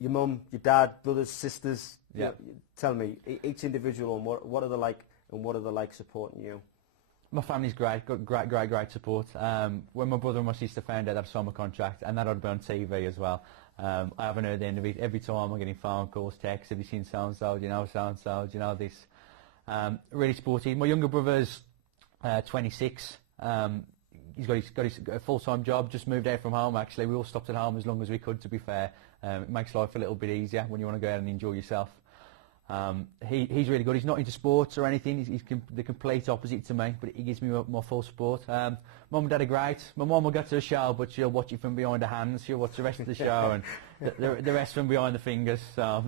your mum, your dad, brothers, sisters. Yeah. Tell me, each individual, and what are they like, and what are they like supporting you? My family's great, got great support. When my brother and my sister found out I'd signed my contract, and that I'd been on TV as well, I haven't heard the end of it. Every time I'm getting phone calls, texts, have you seen so-and-so, you know so-and-so, you know this. Really supportive. My younger brother's 26. He's got his full-time job, just moved out from home actually. We all stopped at home as long as we could, to be fair. It makes life a little bit easier when you want to go out and enjoy yourself. He's really good. He's not into sports or anything. He's the complete opposite to me, but he gives me my full support. Mum and Dad are great. My mum will go to the show, but she'll watch it from behind her hands. She'll watch the rest of the show and the rest from behind the fingers. So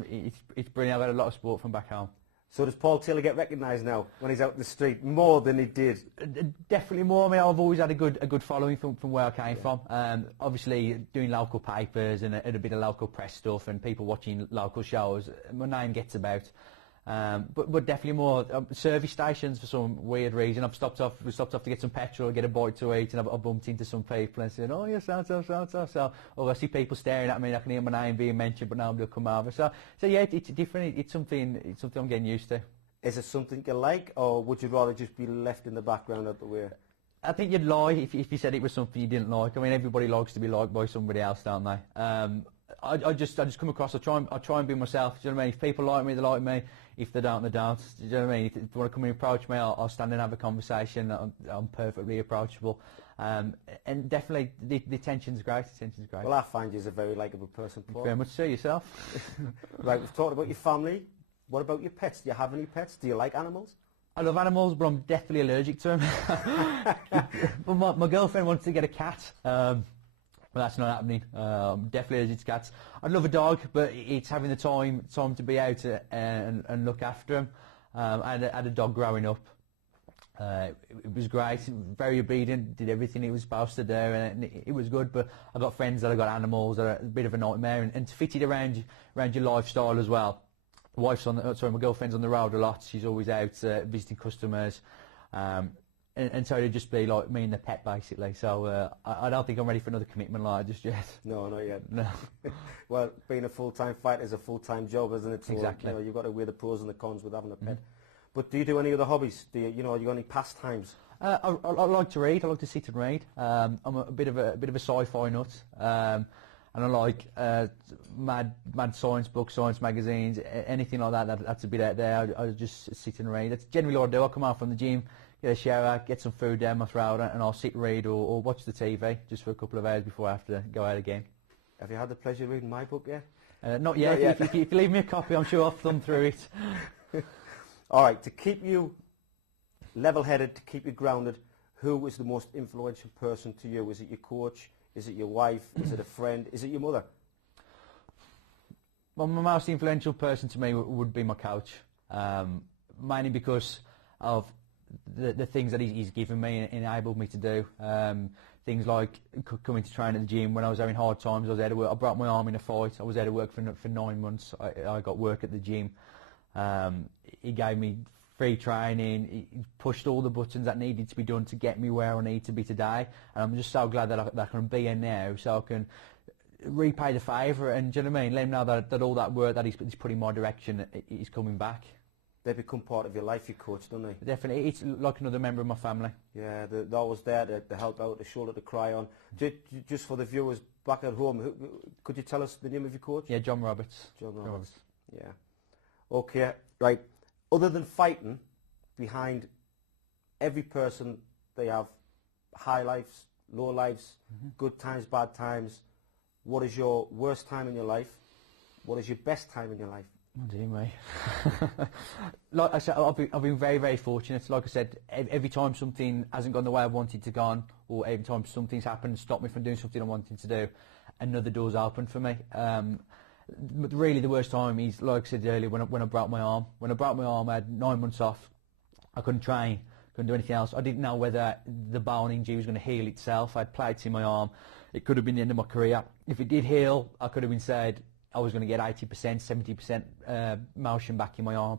it's brilliant. I've had a lot of support from back home. So does Paul Taylor get recognised now when he's out in the street more than he did? Definitely more. I mean, I've always had a good following from where I came from. Obviously, doing local papers and a bit of local press stuff and people watching local shows, my name gets about. But definitely more service stations for some weird reason. We stopped off to get some petrol, get a bite to eat, and I bumped into some people and said, "Oh yes, so." So I see people staring at me. I can hear my name being mentioned, but nobody will come over. So yeah, it's different. It's something I'm getting used to. Is it something you like, or would you rather just be left in the background out the way? I think you'd lie if you said it was something you didn't like. I mean, everybody likes to be liked by somebody else, don't they? I just come across. I try and be myself. Do you know what I mean? If people like me, they like me. If they don't, they don't. Do you know what I mean? If they want to come and approach me, I'll stand and have a conversation. I'm perfectly approachable. And definitely the attention's great. Well, I find you as a very likeable person, Paul. Very much so yourself. Right, we've talked about your family. What about your pets? Do you have any pets? Do you like animals? I love animals, but I'm definitely allergic to them. But my girlfriend wants to get a cat. Well, that's not happening. I'm definitely allergic to cats. I'd love a dog, but it's having the time to be out and look after him. I had a dog growing up. It was great, very obedient, did everything it was supposed to do, and it was good. But I got friends that have got animals that are a bit of a nightmare, and to fit it around your lifestyle as well. My girlfriend's on the road a lot. She's always out visiting customers. And so it'd just be like me and the pet, basically. So I don't think I'm ready for another commitment like that just yet. No, not yet. No. Well, being a full-time fighter is a full-time job, isn't it? So, exactly. You know, you've got to weigh the pros and the cons with having a pet. But do you do any other hobbies? Do you got any pastimes? I like to read. I like to sit and read. I'm a bit of a sci-fi nut. And I like mad science books, science magazines, anything like that. That's a bit out there. I just sit and read. That's generally what I do. I come out from the gym, get a shower, get some food down my throat, and I'll sit and read or watch the TV just for a couple of hours before I have to go out again. Have you had the pleasure of reading my book yet? Not yet. If you leave me a copy, I'm sure I'll thumb through it. All right, to keep you level-headed, to keep you grounded, who is the most influential person to you? Is it your coach? Is it your wife? Is it a friend? Is it your mother? Well, my most influential person to me would be my coach, mainly because of the things that he's given me and enabled me to do. Things like coming to train at the gym when I was having hard times. I was out of work. I broke my arm in a fight. I was out of work for 9 months. I got work at the gym. He gave me free training. He pushed all the buttons that needed to be done to get me where I need to be today. And I'm just so glad that I can be here now, so I can repay the favour. And do you know what I mean? Let him know that all that work that he's put in my direction is coming back. They become part of your life, your coach, don't they? Definitely. It's like another member of my family. Yeah, they're always there to help out, the shoulder to cry on. Just for the viewers back at home, could you tell us the name of your coach? Yeah, John Roberts. John Roberts. Yeah. Okay, right. Other than fighting, behind every person, they have high lives, low lives, good times, bad times. What is your worst time in your life? What is your best time in your life? Oh dear me. Like I said, I've been very, very fortunate. Like I said, every time something hasn't gone the way I wanted to go on, or every time something's happened, stopped me from doing something I wanted to do, another door's open for me. But really the worst time is, like I said earlier, when I broke my arm. When I broke my arm, I had 9 months off. I couldn't train, couldn't do anything else. I didn't know whether the bone injury was going to heal itself. I had plates in my arm. It could have been the end of my career. If it did heal, I could have been said I was going to get 80%, 70% motion back in my arm.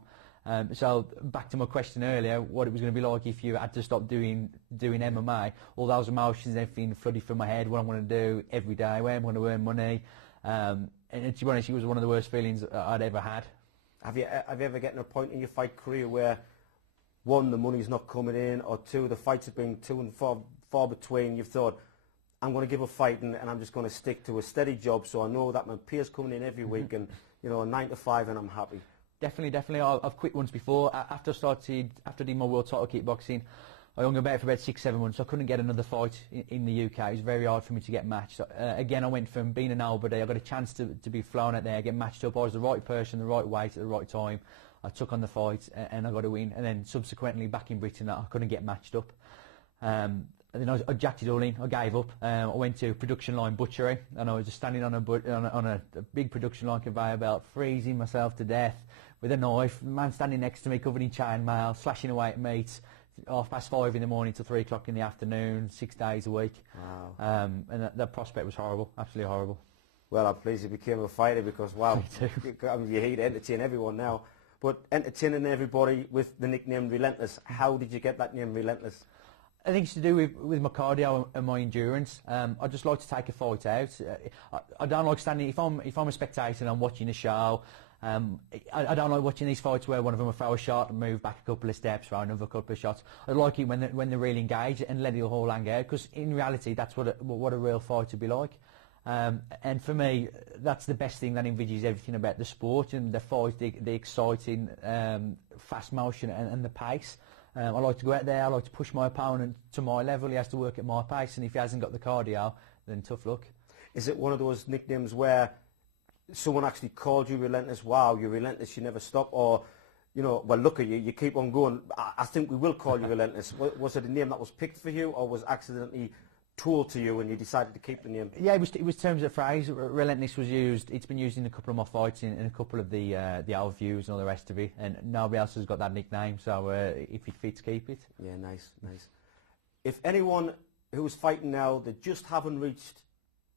So back to my question earlier, what it was going to be like if you had to stop doing MMA. All those emotions and everything flooded through my head, what I'm going to do every day, where I'm going to earn money. And to be honest, it was one of the worst feelings I'd ever had. Have you ever gotten a point in your fight career where, one, the money's not coming in, or two, the fights have been too and far between, you've thought, I'm going to give up fighting and I'm just going to stick to a steady job so I know that my pay's coming in every week and, you know, a 9 to 5 and I'm happy? Definitely. I've quit once before. After doing my world title kickboxing, I hung about for about 6-7 months. I couldn't get another fight in the UK. It was very hard for me to get matched. Again, I went from being a nobody. I got a chance to be flown out there, get matched up. I was the right person, the right weight at the right time. I took on the fight and I got a win. And then subsequently back in Britain, I couldn't get matched up. And then I jacked it all in. I gave up. I went to production line butchery, and I was just standing on a big production line conveyor belt, freezing myself to death with a knife. Man standing next to me, covered in chainmail, slashing away at meat. 5:30 in the morning till 3 o'clock in the afternoon, 6 days a week. Wow. And that prospect was horrible, absolutely horrible. Well, I'm pleased you became a fighter because, wow, Me too. you hate to entertain everyone now. But entertaining everybody with the nickname Relentless, how did you get that name Relentless? I think it's to do with my cardio and my endurance. I just like to take a fight out. I don't like standing, if I'm a spectator and I'm watching a show, I don't like watching these fights where one of them will throw a shot and move back a couple of steps, throw another couple of shots. I like it when they're really engaged and let it all hang out, because in reality that's what a real fight would be like. And for me, that's the best thing that envisages everything about the sport and the fight, the exciting fast motion and the pace. I like to go out there, I like to push my opponent to my level. He has to work at my pace, and if he hasn't got the cardio, then tough luck. Is it one of those nicknames where someone actually called you Relentless? Wow, you're relentless, you never stop, or, you know, well, look at you, you keep on going, I think we will call you Relentless. Was it a name that was picked for you, or was accidentally told to you and you decided to keep the name? Yeah, it was terms of phrase. Relentless was used. It's been used in a couple of my fights, in a couple of the overviews and all the rest of it. And nobody else has got that nickname, so if it fits, keep it. Yeah, nice. If anyone who's fighting now that just haven't reached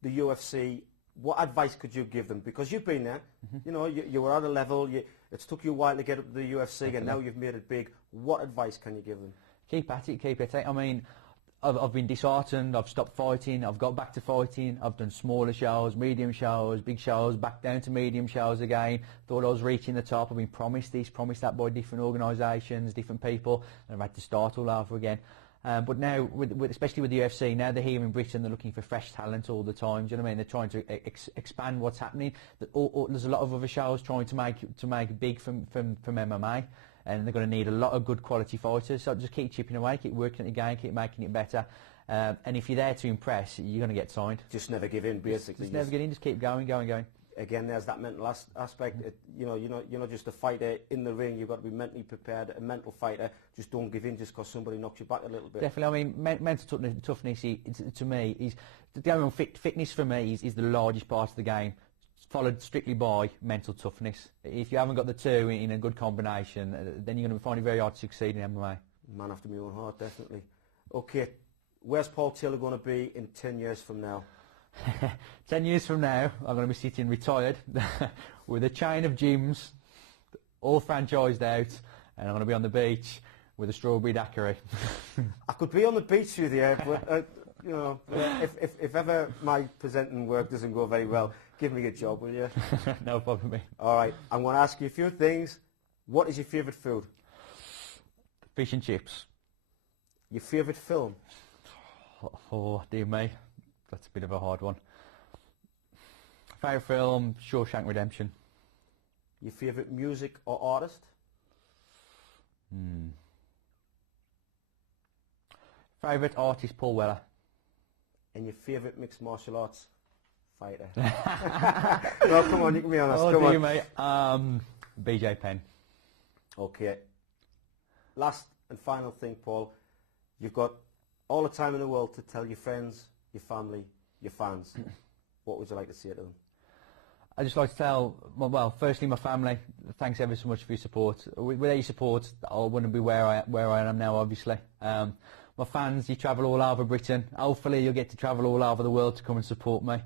the UFC, what advice could you give them? Because you've been there, you know, you were at a level. It's took you a while to get up to the UFC, Definitely. and now you've made it big. What advice can you give them? Keep at it. I mean, I've been disheartened, I've stopped fighting, I've got back to fighting, I've done smaller shows, medium shows, big shows, back down to medium shows again. Thought I was reaching the top. I've been promised this, promised that by different organisations, different people, and I've had to start all over again. But now, especially with the UFC, now they're here in Britain, they're looking for fresh talent all the time. Do you know what I mean? They're trying to expand what's happening. There's a lot of other shows trying to make big from MMA. And they're going to need a lot of good quality fighters. So just keep chipping away, keep working at the game, keep making it better. And if you're there to impress, you're going to get signed. Just never give in, basically. Just never get in, just keep going. Again, there's that mental aspect. You're not just a fighter in the ring. You've got to be mentally prepared. A mental fighter. Just don't give in just because somebody knocks you back a little bit. Definitely. I mean, mental toughness to me is fitness for me is the largest part of the game, followed strictly by mental toughness. If you haven't got the two in a good combination, then you're going to find it very hard to succeed in MMA. Man after my own heart, definitely. Okay, where's Paul Taylor going to be in 10 years from now? 10 years from now, I'm going to be sitting retired with a chain of gyms, all franchised out, and I'm going to be on the beach with a strawberry daiquiri. I could be on the beach with you, but you know, if ever my presenting work doesn't go very well, give me a job, will you? No problem, mate. All right, I'm going to ask you a few things. What is your favourite food? Fish and chips. Your favourite film? Oh, dear me. That's a bit of a hard one. Favourite film, Shawshank Redemption. Your favourite music or artist? Favourite artist, Paul Weller. And your favourite mixed martial arts fighter? No, come on, you can be honest. Oh, come dear, on. mate. BJ Penn. Okay. Last and final thing, Paul. You've got all the time in the world to tell your friends, your family, your fans. What would you like to say to them? I'd just like to tell, well, firstly, my family, thanks ever so much for your support. Without your support, I wouldn't be where I am now, obviously. My fans, you travel all over Britain. Hopefully, you'll get to travel all over the world to come and support me.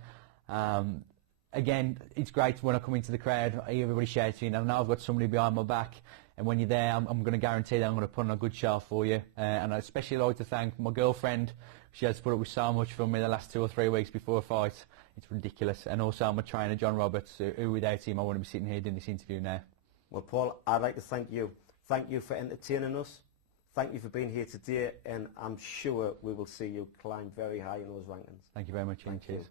Again, it's great when I come into the crowd, I hear everybody shouting. I know I've got somebody behind my back. And when you're there, I'm going to guarantee that I'm going to put on a good show for you. And I'd especially like to thank my girlfriend. She has put up with so much from me the last 2 or 3 weeks before a fight. it's ridiculous. And also I'm a trainer, John Roberts, who without him I wouldn't be sitting here doing this interview now. Well, Paul, I'd like to thank you. Thank you for entertaining us. Thank you for being here today, and I'm sure we will see you climb very high in those rankings. Thank you very much, Ian. Cheers.